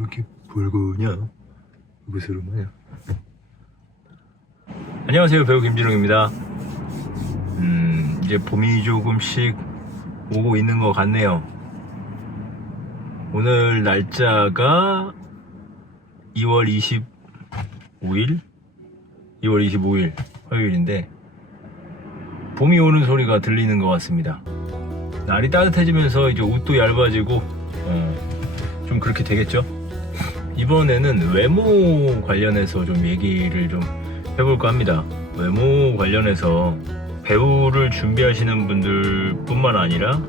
이렇게 붉으냐? 무스름하냐? 안녕하세요, 배우 김진웅입니다. 이제 봄이 조금씩 오고 있는 것 같네요. 오늘 날짜가 2월 25일? 2월 25일 화요일인데 봄이 오는 소리가 들리는 것 같습니다. 날이 따뜻해지면서 이제 옷도 얇아지고 좀 그렇게 되겠죠? 이번에는 외모 관련해서 좀 얘기를 좀 해볼까 합니다. 외모 관련해서 배우를 준비하시는 분들 뿐만 아니라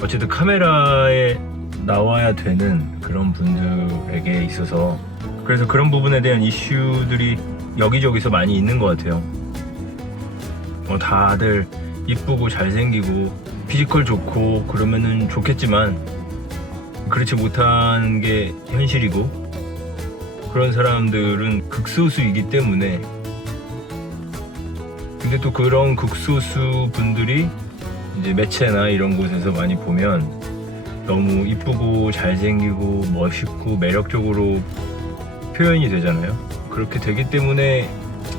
어쨌든 카메라에 나와야 되는 그런 분들에게 있어서 그래서 그런 부분에 대한 이슈들이 여기저기서 많이 있는 것 같아요. 다들 이쁘고 잘생기고 피지컬 좋고 그러면은 좋겠지만 그렇지 못한 게 현실이고 그런 사람들은 극소수이기 때문에 근데 또 그런 극소수 분들이 이제 매체나 이런 곳에서 많이 보면 너무 이쁘고 잘생기고 멋있고 매력적으로 표현이 되잖아요. 그렇게 되기 때문에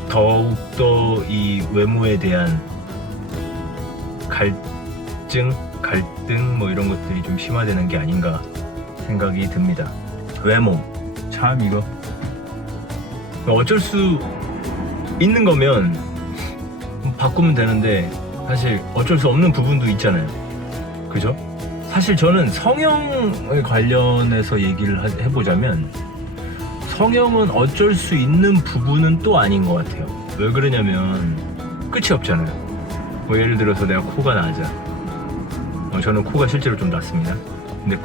더욱더 이 외모에 대한 갈등 뭐 이런 것들이 좀 심화되는 게 아닌가 생각이 듭니다. 외모 참 이거 어쩔 수 있는 거면 바꾸면 되는데 사실 어쩔 수 없는 부분도 있잖아요. 그죠? 사실 저는 성형에 관련해서 얘기를 해보자면 성형은 어쩔 수 있는 부분은 또 아닌 것 같아요. 왜 그러냐면 끝이 없잖아요. 뭐 예를 들어서 내가 코가 낮아. 저는 코가 실제로 좀 낮습니다. 근데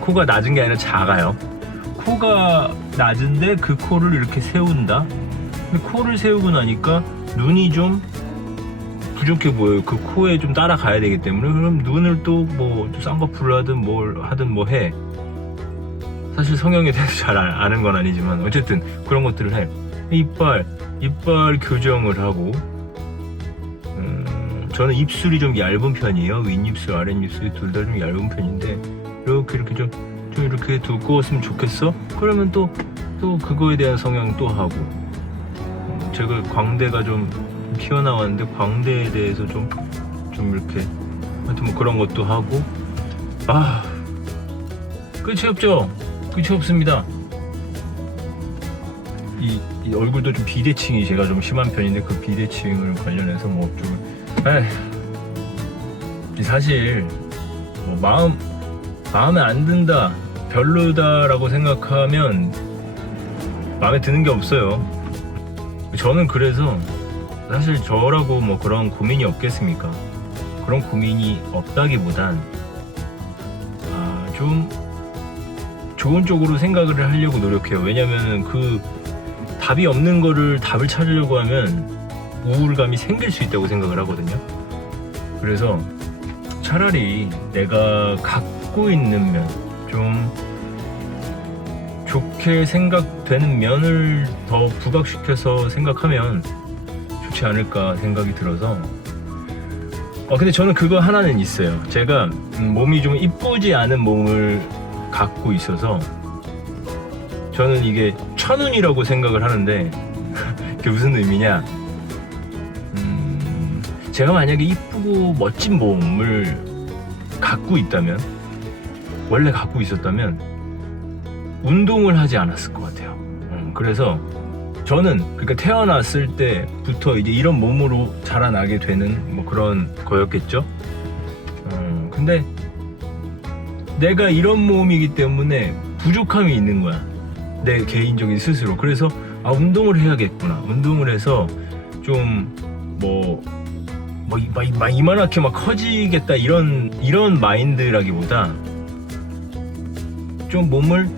코가 낮은 게 아니라 작아요. 코가 낮은데 그 코를 이렇게 세운다? 근데 코를 세우고 나니까 눈이 좀 부족해 보여요. 그 코에 좀 따라가야 되기 때문에 그럼 눈을 또 뭐 쌍꺼풀을 하든 뭘 하든 뭐 해. 사실 성형에 대해서 잘 아는 건 아니지만 어쨌든 그런 것들을 해. 이빨 교정을 하고 저는 입술이 좀 얇은 편이에요. 윗입술, 아랫입술이 둘 다 좀 얇은 편인데 이렇게 좀 이렇게 두꺼웠으면 좋겠어? 그러면 또 그거에 대한 성형 또 하고 제가 광대가 좀 튀어나왔는데 광대에 대해서 좀 이렇게 하여튼 뭐 그런 것도 하고 끝이 없죠? 끝이 없습니다. 이 얼굴도 좀 비대칭이 제가 좀 심한 편인데 그 비대칭을 관련해서 뭐 좀 사실 뭐 마음에 안 든다 별로다라고 생각하면 마음에 드는 게 없어요. 저는 그래서 사실 저라고 뭐 그런 고민이 없겠습니까? 그런 고민이 없다기보단 좀 좋은 쪽으로 생각을 하려고 노력해요. 왜냐면 그 답이 없는 거를 답을 찾으려고 하면 우울감이 생길 수 있다고 생각을 하거든요. 그래서 차라리 내가 갖고 있는 면, 좀 좋게 생각되는 면을 더 부각시켜서 생각하면 좋지 않을까 생각이 들어서 근데 저는 그거 하나는 있어요. 제가 몸이 좀 이쁘지 않은 몸을 갖고 있어서 저는 이게 천운이라고 생각을 하는데 그게 무슨 의미냐, 제가 만약에 이쁘고 멋진 몸을 갖고 있다면 원래 갖고 있었다면 운동을 하지 않았을 것 같아요. 그래서 저는 그러니까 태어났을 때부터 이제 이런 몸으로 자라나게 되는 뭐 그런 거였겠죠. 근데 내가 이런 몸이기 때문에 부족함이 있는 거야. 내 개인적인 스스로. 그래서 운동을 해야겠구나. 운동을 해서 좀 이만하게 막 커지겠다 이런 마인드라기보다 좀 몸을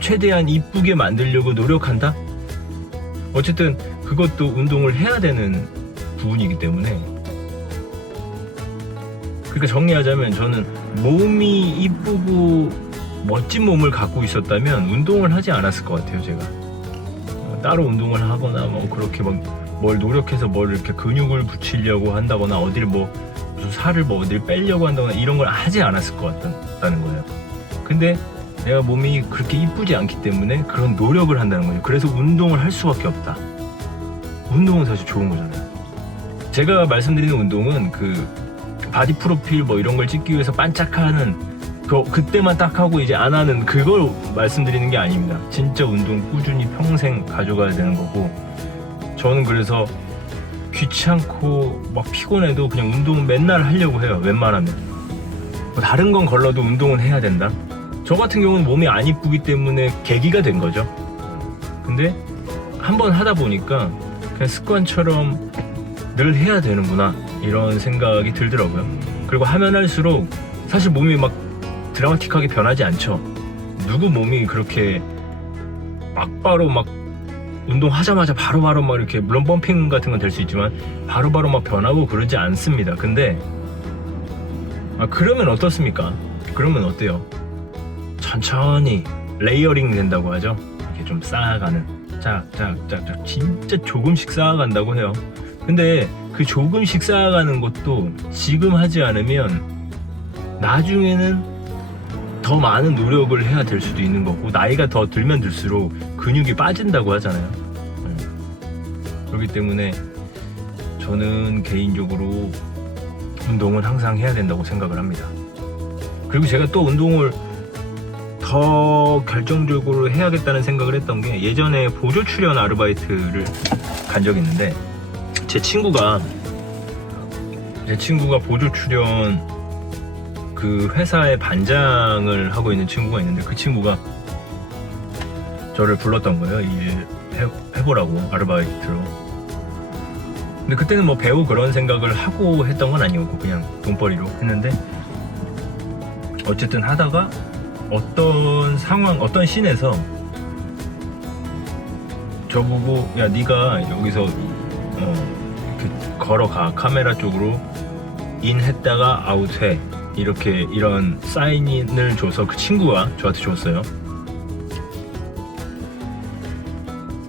최대한 이쁘게 만들려고 노력한다? 어쨌든 그것도 운동을 해야 되는 부분이기 때문에 그러니까 정리하자면 저는 몸이 이쁘고 멋진 몸을 갖고 있었다면 운동을 하지 않았을 것 같아요. 제가 따로 운동을 하거나 뭐 그렇게 뭘 노력해서 뭘 이렇게 근육을 붙이려고 한다거나 어디를 무슨 살을 어디를 빼려고 한다거나 이런 걸 하지 않았을 것 같다는 거예요. 근데 내가 몸이 그렇게 이쁘지 않기 때문에 그런 노력을 한다는 거죠. 그래서 운동을 할 수밖에 없다. 운동은 사실 좋은 거잖아요. 제가 말씀드리는 운동은 그 바디 프로필 뭐 이런 걸 찍기 위해서 반짝하는 그때만 딱 하고 이제 안 하는 그걸 말씀드리는 게 아닙니다. 진짜 운동 꾸준히 평생 가져가야 되는 거고, 저는 그래서 귀찮고 막 피곤해도 그냥 운동은 맨날 하려고 해요. 웬만하면. 뭐 다른 건 걸러도 운동은 해야 된다. 저 같은 경우는 몸이 안 이쁘기 때문에 계기가 된 거죠. 근데 한번 하다 보니까 그냥 습관처럼 늘 해야 되는구나 이런 생각이 들더라고요. 그리고 하면 할수록 사실 몸이 막 드라마틱하게 변하지 않죠. 누구 몸이 그렇게 막바로 막 운동하자마자 바로바로 막 이렇게 물론 펌핑 같은 건 될 수 있지만 바로바로 막 변하고 그러지 않습니다. 근데 그러면 어떻습니까? 그러면 어때요? 천천히 레이어링 된다고 하죠. 이렇게 좀 쌓아가는, 짝짝짝짝 진짜 조금씩 쌓아간다고 해요. 근데 그 조금씩 쌓아가는 것도 지금 하지 않으면 나중에는 더 많은 노력을 해야 될 수도 있는 거고, 나이가 더 들면 들수록 근육이 빠진다고 하잖아요. 그렇기 때문에 저는 개인적으로 운동은 항상 해야 된다고 생각을 합니다. 그리고 제가 또 운동을 더 결정적으로 해야겠다는 생각을 했던 게, 예전에 보조 출연 아르바이트를 간 적이 있는데, 제 친구가 보조 출연 그 회사의 반장을 하고 있는 친구가 있는데, 그 친구가 저를 불렀던 거예요. 일 해보라고, 아르바이트로. 근데 그때는 뭐 배우 그런 생각을 하고 했던 건 아니었고 그냥 돈벌이로 했는데, 어쨌든 하다가 어떤 상황, 어떤 씬에서 저보고 야 네가 여기서 이렇게 걸어가, 카메라 쪽으로 인했다가 아웃해, 이렇게 이런 사인을 줘서 그 친구가 저한테 줬어요.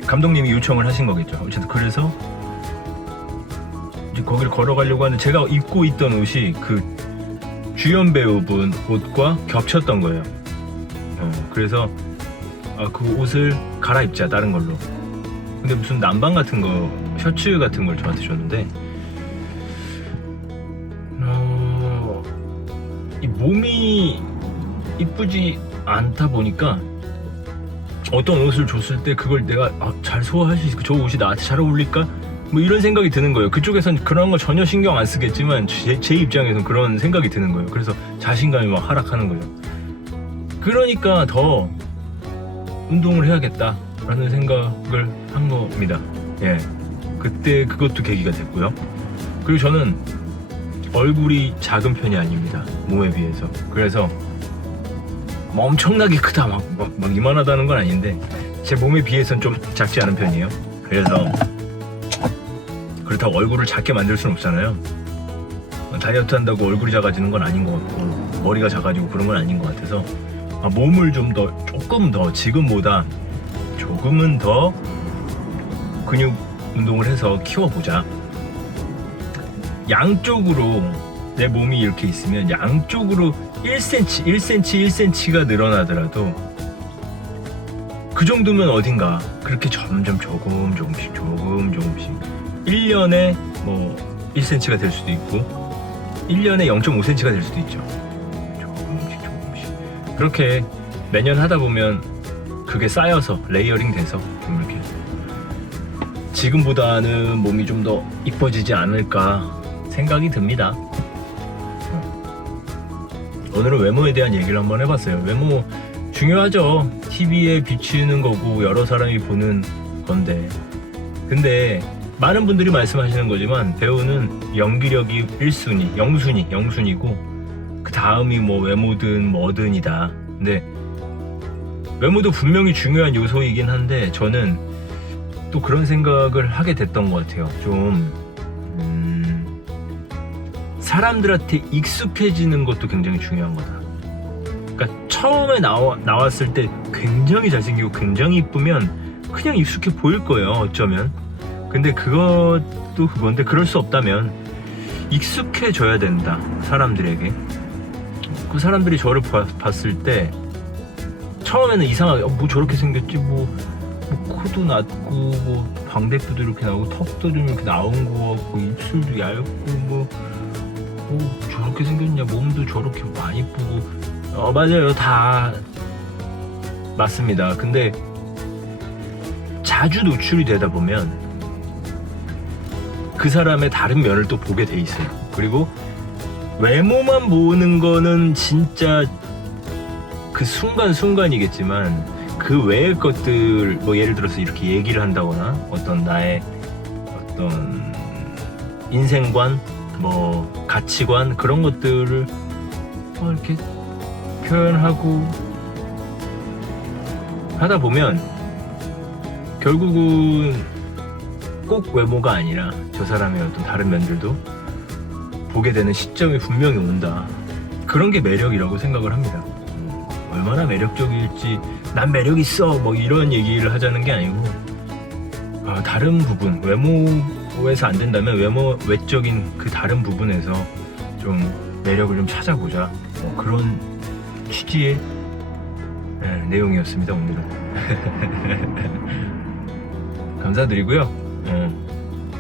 감독님이 요청을 하신 거겠죠. 어쨌든 그래서 이제 거기를 걸어가려고 하는데, 제가 입고 있던 옷이 그 주연 배우분 옷과 겹쳤던 거예요. 그래서 그 옷을 갈아입자, 다른 걸로. 근데 무슨 남방 같은 거, 셔츠 같은 걸 저한테 줬는데, 이 몸이 이쁘지 않다 보니까 어떤 옷을 줬을 때 그걸 내가 잘 소화할 수 있을까, 저 옷이 나한테 잘 어울릴까, 뭐 이런 생각이 드는 거예요. 그쪽에선 그런 거 전혀 신경 안 쓰겠지만 제 입장에선 그런 생각이 드는 거예요. 그래서 자신감이 막 하락하는 거예요. 그러니까 더 운동을 해야겠다라는 생각을 한 겁니다. 예, 그때 그것도 계기가 됐고요. 그리고 저는 얼굴이 작은 편이 아닙니다, 몸에 비해서. 그래서 뭐 엄청나게 크다, 막 이만하다는 건 아닌데, 제 몸에 비해서는 좀 작지 않은 편이에요. 그래서 그렇다고 얼굴을 작게 만들 수는 없잖아요. 다이어트 한다고 얼굴이 작아지는 건 아닌 것 같고, 머리가 작아지고 그런 건 아닌 것 같아서, 몸을 조금 더 지금보다 조금은 더 근육 운동을 해서 키워보자. 양쪽으로 내 몸이 이렇게 있으면 양쪽으로 1cm가 늘어나더라도 그 정도면 어딘가 그렇게 점점 조금씩 1년에 뭐 1cm가 될 수도 있고 1년에 0.5cm가 될 수도 있죠. 조금씩 그렇게 매년 하다 보면 그게 쌓여서 레이어링 돼서 좀 이렇게 지금보다는 몸이 좀 더 이뻐지지 않을까 생각이 듭니다. 오늘은 외모에 대한 얘기를 한번 해봤어요. 외모 중요하죠. TV에 비치는 거고 여러 사람이 보는 건데, 근데 많은 분들이 말씀하시는 거지만 배우는 연기력이 1순위, 영순위고 그 다음이 뭐 외모든 뭐든이다. 근데 외모도 분명히 중요한 요소이긴 한데, 저는 또 그런 생각을 하게 됐던 것 같아요. 좀 사람들한테 익숙해지는 것도 굉장히 중요한 거다. 그러니까 처음에 나왔을 때 굉장히 잘생기고 굉장히 이쁘면 그냥 익숙해 보일 거예요, 어쩌면. 근데 그것도 그건데, 그럴 수 없다면 익숙해져야 된다, 사람들에게. 그 사람들이 저를 봤을 때 처음에는 이상하게 뭐 저렇게 생겼지 뭐 코도 낮고 뭐 광대뼈도 이렇게 나오고 턱도 좀 이렇게 나온 거 같고 입술도 얇고 뭐 저렇게 생겼냐 몸도 저렇게 많이 이쁘고 맞아요 다 맞습니다. 근데 자주 노출이 되다 보면 그 사람의 다른 면을 또 보게 돼 있어요. 그리고 외모만 보는 거는 진짜 그 순간순간이겠지만 그 외의 것들 뭐 예를 들어서 이렇게 얘기를 한다거나 어떤 나의 어떤 인생관 뭐 가치관 그런 것들을 이렇게 표현하고 하다 보면 결국은 꼭 외모가 아니라 저 사람의 어떤 다른 면들도 보게 되는 시점이 분명히 온다. 그런 게 매력이라고 생각을 합니다. 얼마나 매력적일지 난 매력 있어 뭐 이런 얘기를 하자는 게 아니고 다른 부분 외모에서 안 된다면 외적인 그 다른 부분에서 좀 매력을 좀 찾아보자 그런 취지의 내용이었습니다 오늘은. 감사드리고요.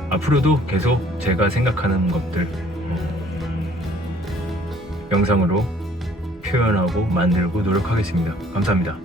앞으로도 계속 제가 생각하는 것들 영상으로 표현하고 만들고 노력하겠습니다. 감사합니다.